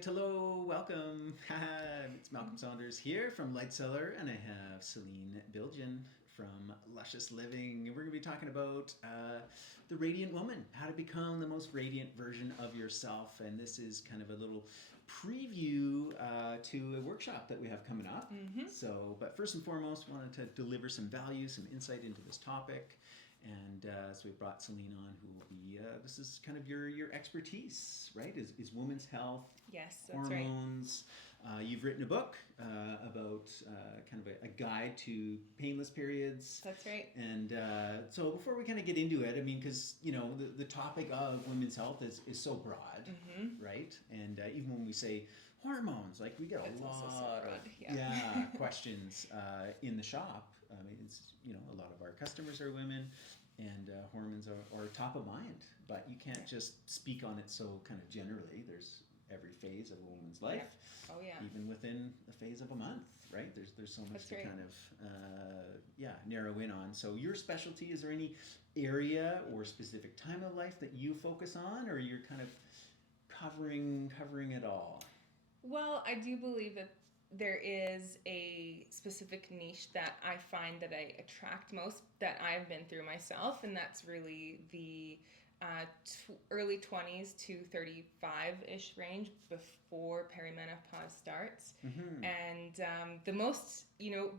right, hello, welcome. It's Malcolm Saunders here from Lightcellar, and I have Selin Bilgin from Luscious Living. We're going to be talking about the radiant woman, how to become the most radiant version of yourself. And this is kind of a little preview to a workshop that we have coming up. So, but first and foremost, wanted to deliver some value, some insight into this topic. And so we brought Selin on, who will be, this is kind of your expertise, right? Is women's health, yes, that's hormones. Right. You've written a book about kind of a guide to painless periods. That's right. And so before we kind of get into it, I mean, because, you know, the topic of women's health is so broad, right? And even when we say hormones, like we get a lot of questions in the shop. I mean, it's, you know, a lot of our customers are women, and hormones are top of mind, but you can't just speak on it so kind of generally. There's every phase of a woman's life, even within a phase of a month, right? There's so much to kind of narrow in on. So your specialty, is there any area or specific time of life that you focus on, or you're kind of covering it all? Well, I do believe that there is a specific niche that I find that I attract most, that I've been through myself, and that's really the early 20s to 35-ish range before perimenopause starts. And the most,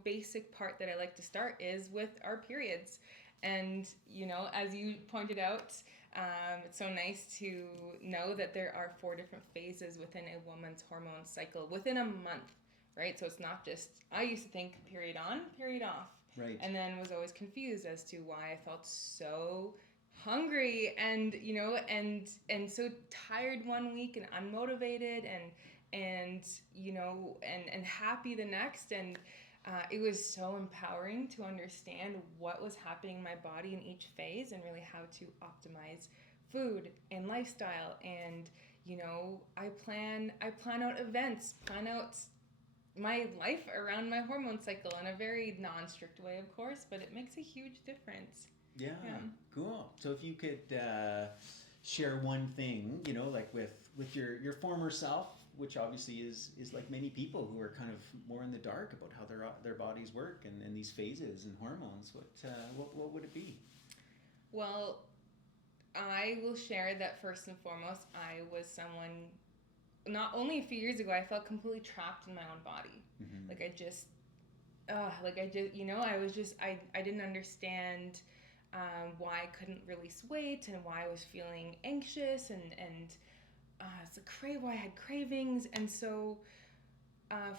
basic part that I like to start is with our periods. And, as you pointed out, it's so nice to know that there are 4 different phases within a woman's hormone cycle within a month, right? So it's not just, I used to think period on, period off. Right. And then was always confused as to why I felt so hungry and, and so tired one week and unmotivated and happy the next. And it was so empowering to understand what was happening in my body in each phase and really how to optimize food and lifestyle. And, I plan out events, plan out my life around my hormone cycle in a very non-strict way, of course, but it makes a huge difference. Yeah. Cool. So if you could share one thing, like with your former self, which obviously is like many people who are kind of more in the dark about how their bodies work and these phases and hormones, what would it be? Well, I will share that first and foremost, I was someone, not only a few years ago, I felt completely trapped in my own body. I didn't understand why I couldn't release weight and why I was feeling anxious and why I had cravings. And so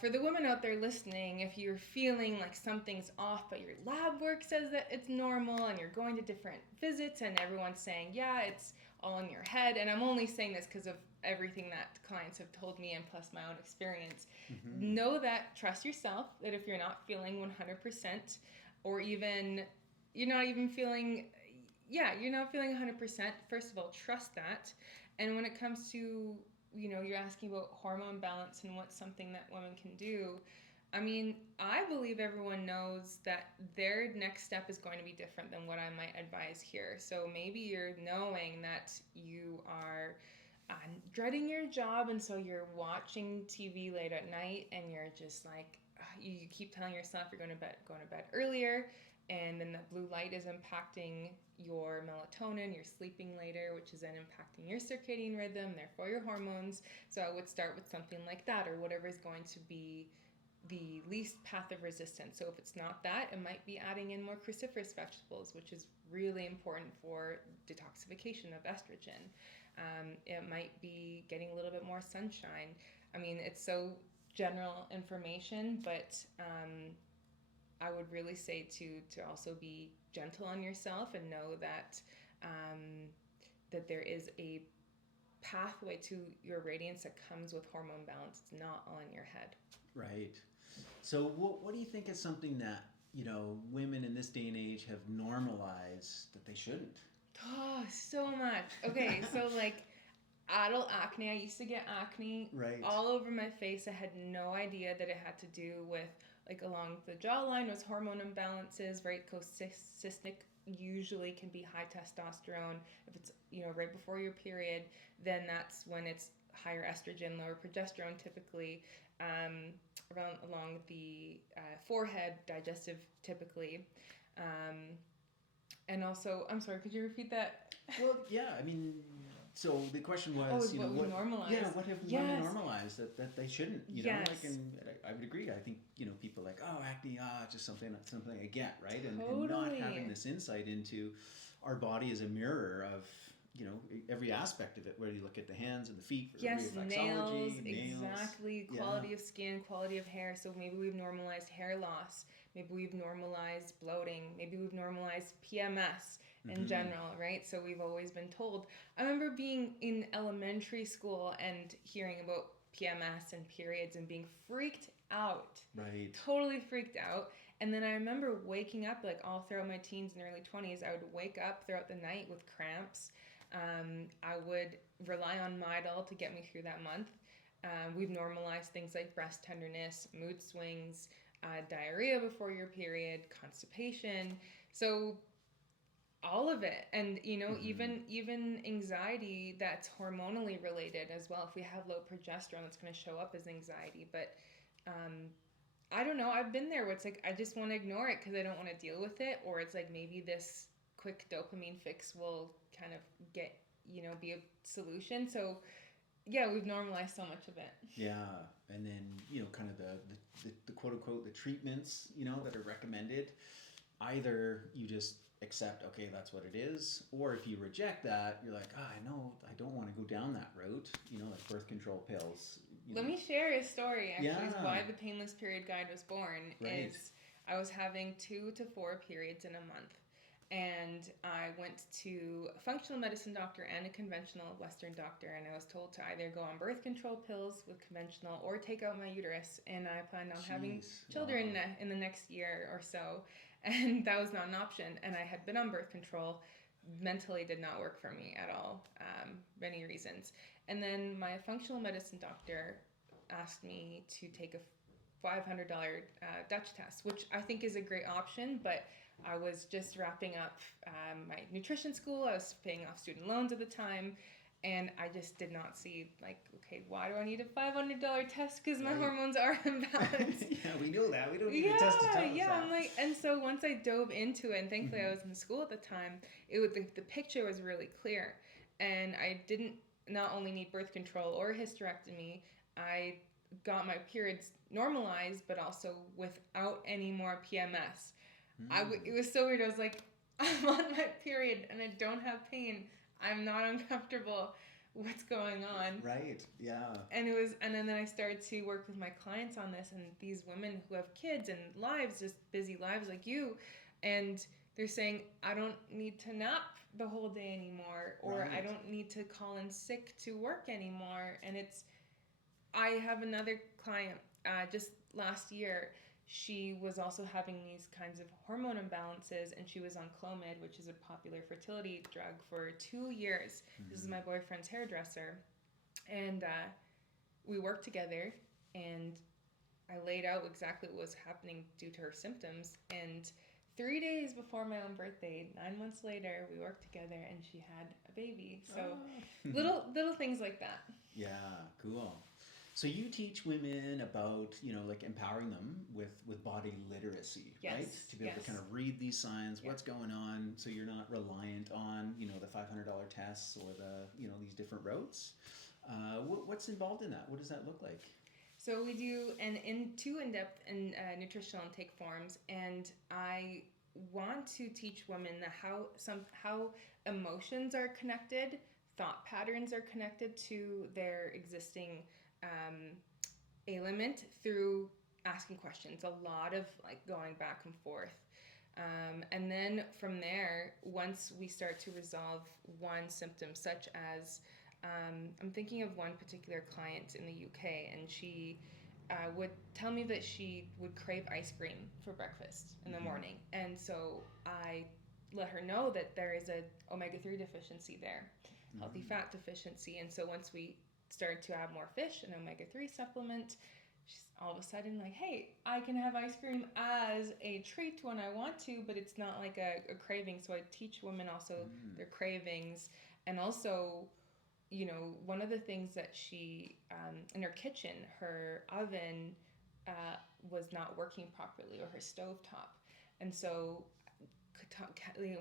for the women out there listening, if you're feeling like something's off but your lab work says that it's normal and you're going to different visits and everyone's saying, yeah, it's all in your head, and I'm only saying this because of everything that clients have told me and plus my own experience, know that, trust yourself, that if you're not feeling 100% or even you're not feeling 100%, first of all, trust that. And when it comes to, you're asking about hormone balance and what's something that women can do, I mean, I believe everyone knows that their next step is going to be different than what I might advise here. So maybe you're knowing that you are dreading your job, and so you're watching TV late at night, and you're just like, you keep telling yourself you're going to bed earlier, and then that blue light is impacting your melatonin, you're sleeping later, which is then impacting your circadian rhythm, therefore your hormones. So I would start with something like that, or whatever is going to be the least path of resistance. So if it's not that, it might be adding in more cruciferous vegetables, which is really important for detoxification of estrogen. It might be getting a little bit more sunshine. I mean, it's so general information, but I would really say to also be gentle on yourself and know that that there is a pathway to your radiance that comes with hormone balance. It's not all in your head. Right. So what do you think is something that, women in this day and age have normalized that they shouldn't? Oh, so much. Okay, so like adult acne. I used to get acne all over my face. I had no idea that it had to do with, like, along the jawline was hormone imbalances, right? Cystic usually can be high testosterone. If it's, right before your period, then that's when it's higher estrogen, lower progesterone typically, along the forehead, digestive typically. And also, I'm sorry, could you repeat that? Well, yeah, I mean, so the question was, what we normalized. Yeah, what have women normalized that they shouldn't, you know? Like, and I would agree. I think, people like, oh, acne, just something I get, right? And not having this insight into our body as a mirror of, every aspect of it, whether you look at the hands and the feet, yes, nails, exactly, quality of skin, quality of hair. So maybe we've normalized hair loss, maybe we've normalized bloating, maybe we've normalized PMS in general, right? So we've always been told. I remember being in elementary school and hearing about PMS and periods and being freaked out. Right. Totally freaked out. And then I remember waking up, like all throughout my teens and early 20s, I would wake up throughout the night with cramps. I would rely on Midol to get me through that month. We've normalized things like breast tenderness, mood swings, diarrhea before your period, constipation. So all of it. And, even anxiety that's hormonally related as well. If we have low progesterone, that's going to show up as anxiety. But I don't know. I've been there where it's like I just want to ignore it because I don't want to deal with it. Or it's like maybe this quick dopamine fix will kind of get, be a solution. So yeah, we've normalized so much of it. Yeah. And then, kind of the quote unquote, the treatments, that are recommended, either you just accept, okay, that's what it is. Or if you reject that, you're like, I know, I don't want to go down that route, like birth control pills. Let me share a story, actually. Yeah. Is why the Painless Period Guide was born. Right. Is I was having 2 to 4 periods in a month. And I went to a functional medicine doctor and a conventional Western doctor, and I was told to either go on birth control pills with conventional or take out my uterus. And I planned on having children in the next year or so, and that was not an option. And I had been on birth control. Mentally did not work for me at all, many reasons. And then my functional medicine doctor asked me to take a $500 Dutch test, which I think is a great option, but I was just wrapping up my nutrition school. I was paying off student loans at the time, and I just did not see, like, okay, why do I need a $500 test? Because my hormones are imbalanced. Yeah, we know that. We don't need a test to tell us that. I'm like, and so once I dove into it, and thankfully I was in school at the time, the picture was really clear, and I didn't not only need birth control or hysterectomy, I got my periods normalized, but also without any more PMS. It was so weird. I was like, I'm on my period and I don't have pain. I'm not uncomfortable. What's going on? Right. Yeah. And then I started to work with my clients on this, and these women who have kids and lives, just busy lives like you, and they're saying, I don't need to nap the whole day anymore, or I don't need to call in sick to work anymore. And I have another client just last year. She was also having these kinds of hormone imbalances, and she was on Clomid, which is a popular fertility drug, for 2 years. This is my boyfriend's hairdresser. And we worked together, and I laid out exactly what was happening due to her symptoms. And 3 days before my own birthday, 9 months later, we worked together, and she had a baby. So little things like that. Yeah, cool. So you teach women about, like empowering them with body literacy, right? To be able to kind of read these signs, what's going on, so you're not reliant on, the $500 tests or these different routes. What's involved in that? What does that look like? So we do two in-depth nutritional intake forms, and I want to teach women how emotions are connected, thought patterns are connected to their existing ailment through asking questions, a lot of like going back and forth. And then from there, once we start to resolve one symptom, such as, I'm thinking of one particular client in the UK, and she would tell me that she would crave ice cream for breakfast in the morning. And so I let her know that there is a omega-3 deficiency there, healthy fat deficiency. And so once we started to add more fish and omega-3 supplement, she's all of a sudden like, hey, I can have ice cream as a treat when I want to, but it's not like a craving. So I teach women also their cravings, and also, one of the things that she, in her kitchen, her oven was not working properly, or her stovetop. And so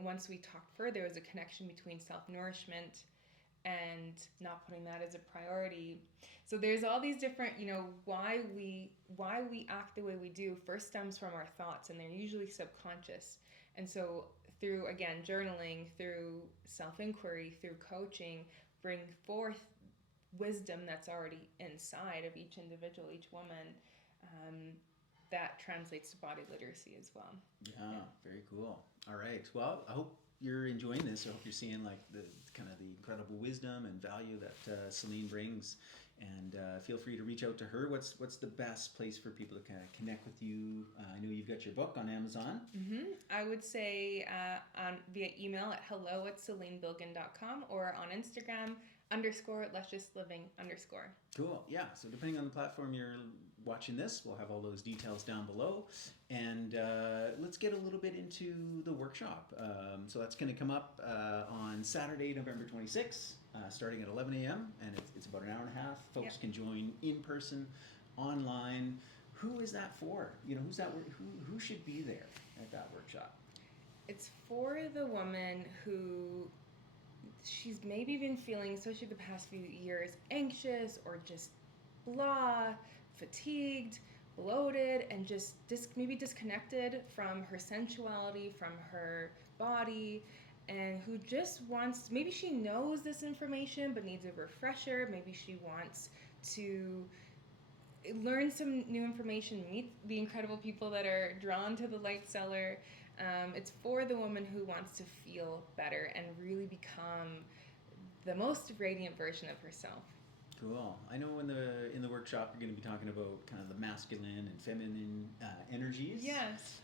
once we talked further, there was a connection between self-nourishment and not putting that as a priority. So there's all these different, why we act the way we do first stems from our thoughts, and they're usually subconscious. And so through, again, journaling, through self-inquiry, through coaching, bring forth wisdom that's already inside of each individual, each woman, that translates to body literacy as well. Yeah, very cool. All right. Well, I hope you're enjoying this. I hope you're seeing like the kind of the incredible wisdom and value that Selin brings. And feel free to reach out to her. What's the best place for people to kind of connect with you? I know you've got your book on Amazon. I would say via email at hello@selinbilgin.com, or on Instagram _let'sjustliving_. Cool. Yeah. So depending on the platform you're watching this, we'll have all those details down below. And let's get a little bit into the workshop. So that's going to come up on Saturday, November 26th, starting at 11 a.m. And it's about an hour and a half. Folks can join in person, online. Who is that for? Who's that? Who should be there at that workshop? It's for the woman who she's maybe been feeling, especially the past few years, anxious or just blah, fatigued, bloated, and just maybe disconnected from her sensuality, from her body, and who just wants, maybe she knows this information but needs a refresher. Maybe she wants to learn some new information, meet the incredible people that are drawn to the Light Cellar. It's for the woman who wants to feel better and really become the most radiant version of herself. Cool. I know in the workshop you're going to be talking about kind of the masculine and feminine energies. Yes.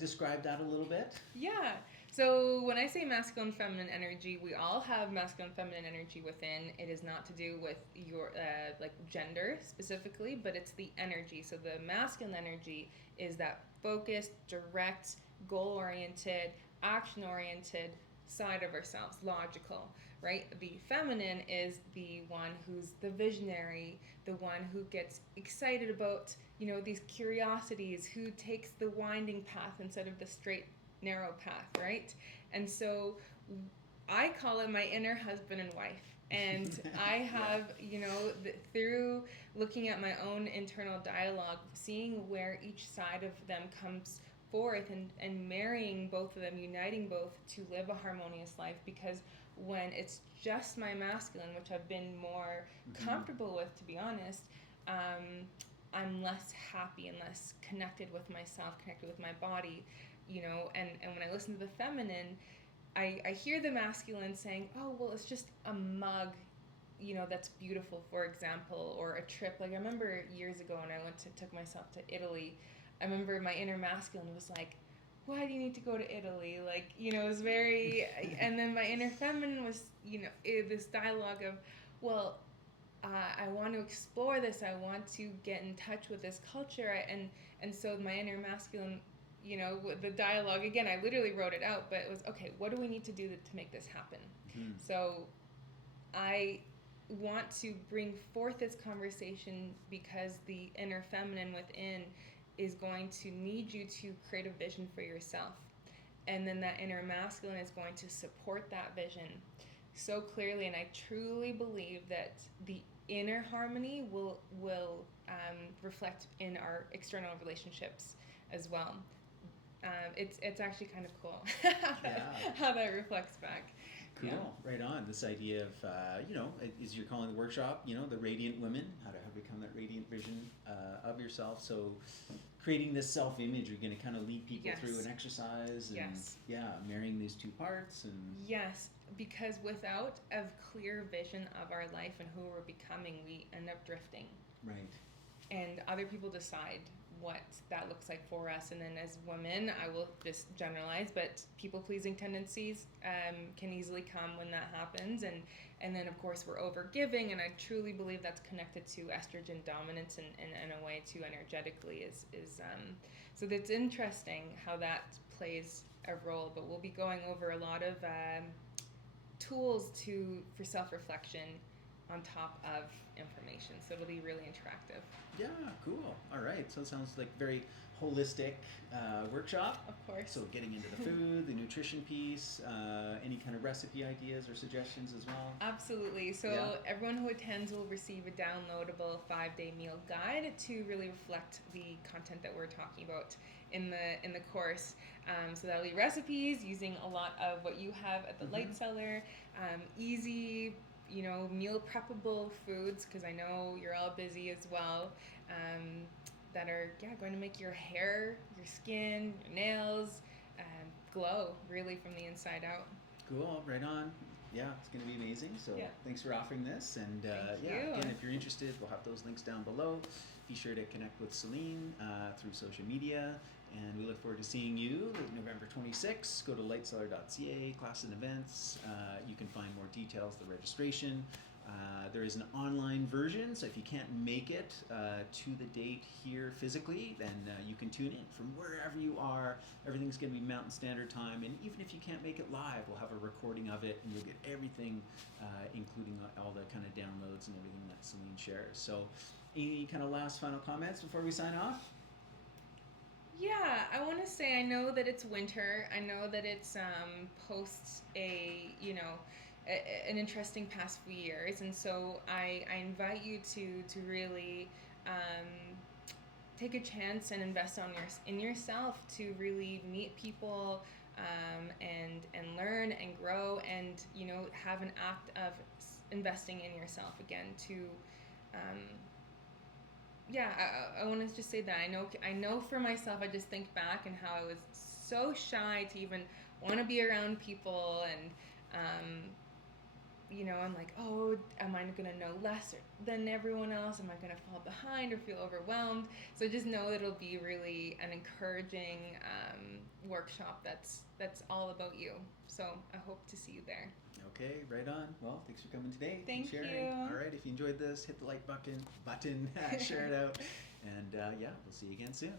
Describe that a little bit. Yeah. So when I say masculine, feminine energy, we all have masculine, feminine energy within. It is not to do with your like gender specifically, but it's the energy. So the masculine energy is that focused, direct, goal-oriented, action-oriented side of ourselves, logical, right? The feminine is the one who's the visionary, the one who gets excited about, these curiosities, who takes the winding path instead of the straight, narrow path, right? And so I call it my inner husband and wife. And I have, through looking at my own internal dialogue, seeing where each side of them comes forth, and marrying both of them, uniting both to live a harmonious life. Because when it's just my masculine, which I've been more comfortable with, to be honest, I'm less happy and less connected with myself, connected with my body, and when I listen to the feminine, I hear the masculine saying, oh, well, it's just a mug, that's beautiful, for example, or a trip. Like, I remember years ago when I took myself to Italy, I remember my inner masculine was like, why do you need to go to Italy? Like, it was very, and then my inner feminine was, this dialogue of, well, I want to explore this. I want to get in touch with this culture. And so my inner masculine, the dialogue, again, I literally wrote it out, but it was, okay, what do we need to do to make this happen? So I want to bring forth this conversation because the inner feminine within is going to need you to create a vision for yourself. And then that inner masculine is going to support that vision so clearly. And I truly believe that the inner harmony will reflect in our external relationships as well. It's actually kind of cool how that reflects back. Cool. Yeah. Right on. This idea of, as you're calling the workshop, the radiant women, how to become that radiant vision of yourself. So creating this self-image, you're going to kind of lead people through an exercise and marrying these two parts. And yes, because without a clear vision of our life and who we're becoming, we end up drifting. Right. And other people decide what that looks like for us. And then as women, I will just generalize, but people-pleasing tendencies can easily come when that happens. And then, of course, we're over-giving, and I truly believe that's connected to estrogen dominance and in a way, too, energetically. So that's interesting how that plays a role. But we'll be going over a lot of tools for self-reflection on top of information. So it'll be really interactive. Yeah, cool. All right. So it sounds like very holistic workshop. Of course. So getting into the food, the nutrition piece, any kind of recipe ideas or suggestions as well? Absolutely. So everyone who attends will receive a downloadable 5-day meal guide to really reflect the content that we're talking about in the course. So that'll be recipes using a lot of what you have at the Light Cellar, easy, meal preppable foods, because I know you're all busy as well, that are going to make your hair, your skin, your nails glow really from the inside out. Cool, right on. Yeah, it's going to be amazing. So thanks for offering this. And Thank you. Again, if you're interested, we'll have those links down below. Be sure to connect with Selin through social media. And we look forward to seeing you November 26th. Go to lightcellar.ca, class and events. You can find more details, the registration. There is an online version, so if you can't make it to the date here physically, then you can tune in from wherever you are. Everything's going to be Mountain Standard Time, and even if you can't make it live, we'll have a recording of it, and you'll get everything, including all the kind of downloads and everything that Selin shares. So, any kind of last final comments before we sign off? Yeah, I want to say I know that it's winter. I know that it's post an interesting past few years, and so I invite you to really take a chance and invest in yourself to really meet people and learn and grow, and have an act of investing in yourself again to. I want to just say that I know for myself, I just think back and how I was so shy to even want to be around people, and I'm like, oh, am I going to know less than everyone else? Am I going to fall behind or feel overwhelmed? So just know that it'll be really an encouraging workshop that's all about you. So I hope to see you there. Okay, right on. Well, thanks for coming today. Thank sharing. you. All right, if you enjoyed this, hit the like button, share it out, and we'll see you again soon.